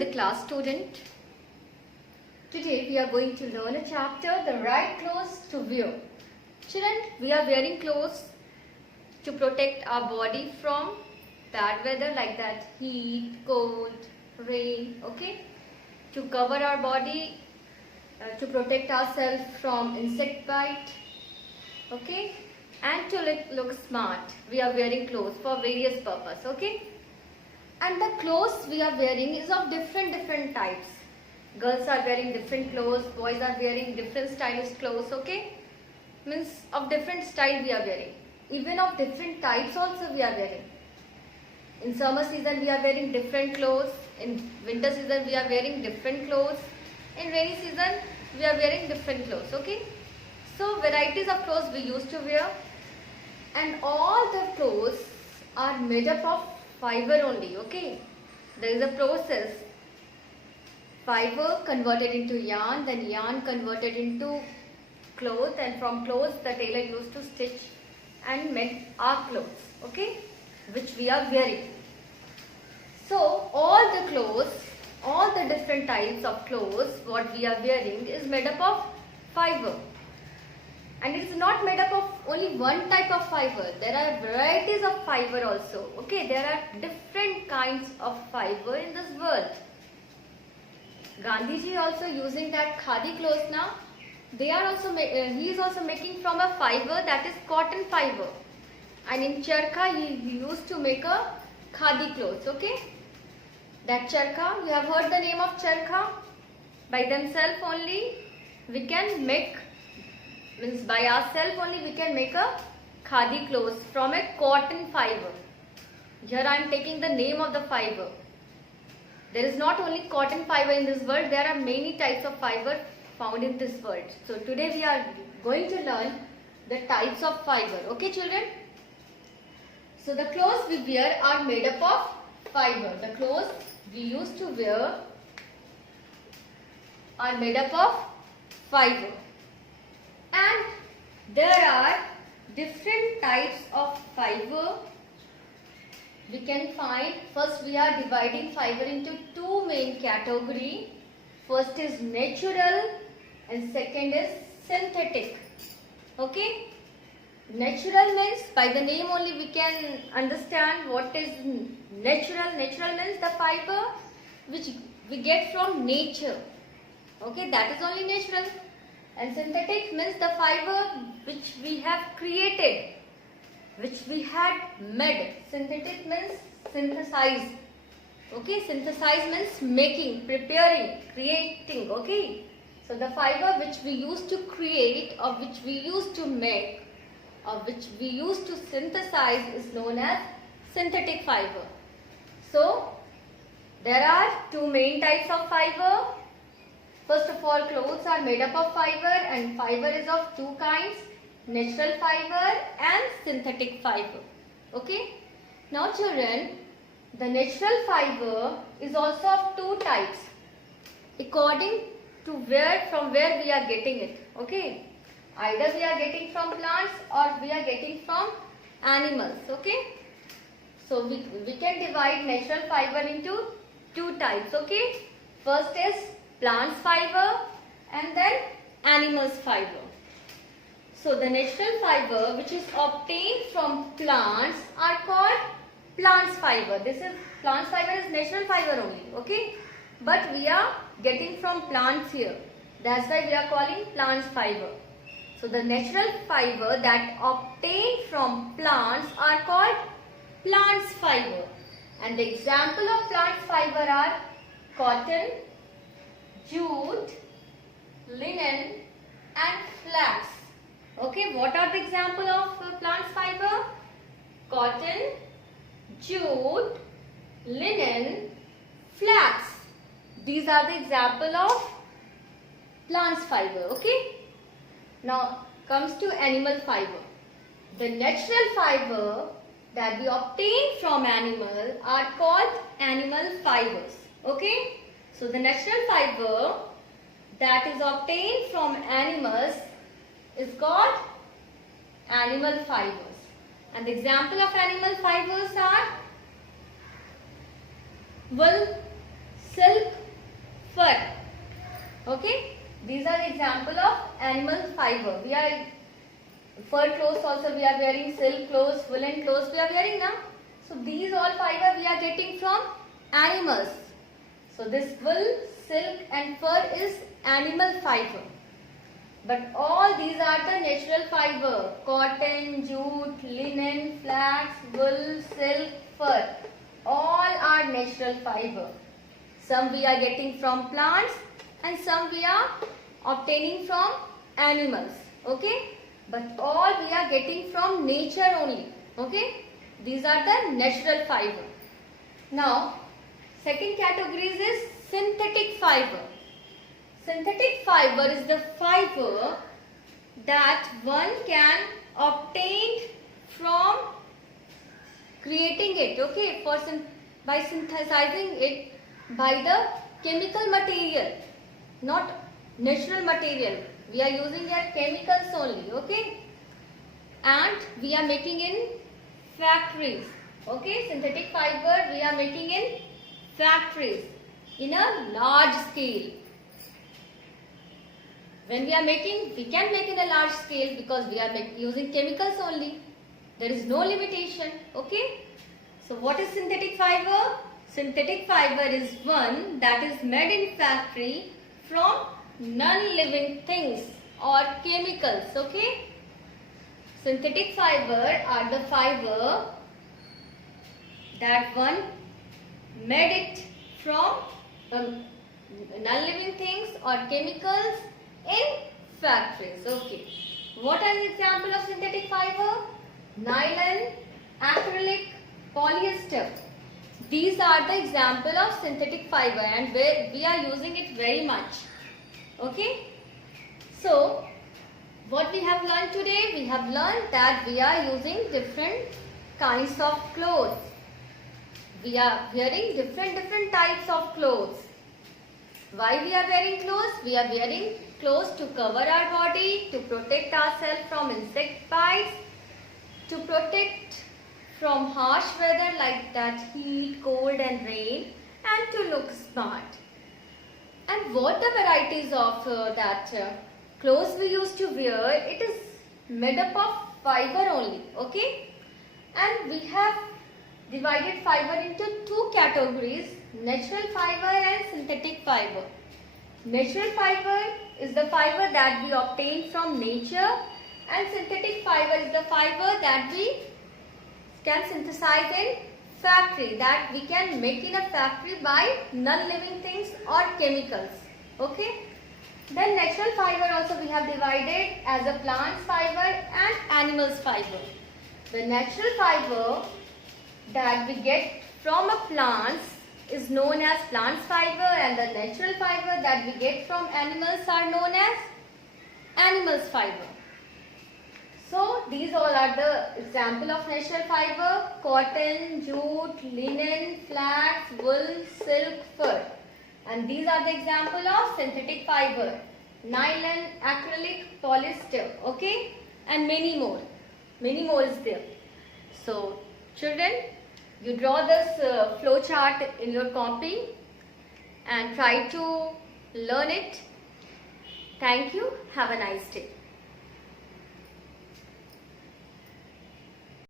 the class, student. Today we are going to learn a chapter, the right clothes to wear. Children, we are wearing clothes to protect our body from bad weather like that, heat, cold, rain, okay? To cover our body, to protect ourselves from insect bite, okay? And to look smart, we are wearing clothes for various purpose, okay? And the clothes we are wearing is of different types. Girls are wearing different clothes, boys are wearing different stylish clothes, okay? Means of different style we are wearing. Even of different types also we are wearing. In summer season we are wearing different clothes. In winter season we are wearing different clothes. In rainy season we are wearing different clothes, okay? So varieties of clothes we used to wear. And all the clothes are made up of fiber only, okay? There is a process. Fiber converted into yarn, then yarn converted into cloth, and from clothes the tailor used to stitch and make our clothes, okay? Which we are wearing. So all the clothes, all the different types of clothes what we are wearing is made up of fiber. And it is not made up of only one type of fiber. There are varieties of fiber also. Okay, there are different kinds of fiber in this world. Gandhiji also using that khadi clothes now. They are also he is also making from a fiber that is cotton fiber. And in charkha he used to make a khadi clothes. Okay, that charkha, you have heard the name of charkha. By themselves only we can make. Means by ourselves only we can make a khadi clothes from a cotton fiber. Here I am taking the name of the fiber. There is not only cotton fiber in this world, there are many types of fiber found in this world. So today we are going to learn the types of fiber. Okay children? So the clothes we wear are made up of fiber. The clothes we used to wear are made up of fiber. And there are different types of fiber we can find. First we are dividing fiber into two main categories. First is natural and second is synthetic. Okay? Natural means, by the name only we can understand what is natural. Natural means the fiber which we get from nature. Okay, that is only natural. And synthetic means the fiber which we have created, which we had made. Synthetic means synthesized. Okay, synthesize means making, preparing, creating. Okay, so the fiber which we used to create or which we used to make or which we used to synthesize is known as synthetic fiber. So there are two main types of fiber. First of all, clothes are made up of fiber, and fiber is of two kinds, natural fiber and synthetic fiber. Okay. Now children, the natural fiber is also of two types according to from where we are getting it. Okay. Either we are getting from plants or we are getting from animals. Okay. So we can divide natural fiber into two types. Okay. First is plants fiber and then animals fiber. So the natural fiber which is obtained from plants are called plants fiber. This is plants fiber is natural fiber only, okay? But we are getting from plants here. That's why we are calling plants fiber. So the natural fiber that obtained from plants are called plants fiber. And the example of plants fiber are cotton, jute, linen and flax. Okay, what are the example of plants fiber? Cotton, jute, linen, flax. These are the example of plants fiber. Okay. Now comes to animal fiber. The natural fiber that we obtain from animal are called animal fibers. Okay. So the natural fiber that is obtained from animals is called animal fibers. And the example of animal fibers are wool, silk, fur. Okay, these are the example of animal fiber. We are fur clothes also we are wearing, silk clothes, woolen clothes we are wearing now. So these all fiber we are getting from animals. So this wool, silk and fur is animal fiber. But all these are the natural fiber. Cotton, jute, linen, flax, wool, silk, fur. All are natural fiber. Some we are getting from plants and some we are obtaining from animals. Okay? But all we are getting from nature only. Okay? These are the natural fiber. Now, second category is synthetic fiber. Synthetic fiber is the fiber that one can obtain from creating it, okay, by synthesizing it by the chemical material, not natural material. We are using their chemicals only, okay, and we are making in factories, okay. Synthetic fiber we are making in factories in a large scale. When we are making, we can make in a large scale because we are using chemicals only. There is no limitation, okay. So what is synthetic fiber? Synthetic fiber is one that is made in factory from non-living things or chemicals, okay. Synthetic fiber are the fiber that one made it from non-living things or chemicals in factories, okay. What are the example of synthetic fiber? Nylon, acrylic, polyester. These are the example of synthetic fiber and we are using it very much, okay. So what we have learned today? We have learned that we are using different kinds of clothes. We are wearing different types of clothes. Why we are wearing clothes? We are wearing clothes to cover our body, to protect ourselves from insect bites, to protect from harsh weather like that heat, cold and rain, and to look smart. And what the varieties of clothes we used to wear? It is made up of fiber only, okay. And we have divided fiber into two categories, natural fiber and synthetic fiber. Natural fiber is the fiber that we obtain from nature and synthetic fiber is the fiber that we can synthesize in factory, that we can make in a factory by non-living things or chemicals, okay. Then natural fiber also we have divided as a plant fiber and animals fiber. The natural fiber that we get from a plants is known as plant fiber and the natural fiber that we get from animals are known as animals fiber. So these all are the example of natural fiber: cotton, jute, linen, flax, wool, silk, fur. And these are the example of synthetic fiber: nylon, acrylic, polyester, okay, and many more. Many more is there. So children, you draw this flow chart in your copy and try to learn it. Thank you. Have a nice day.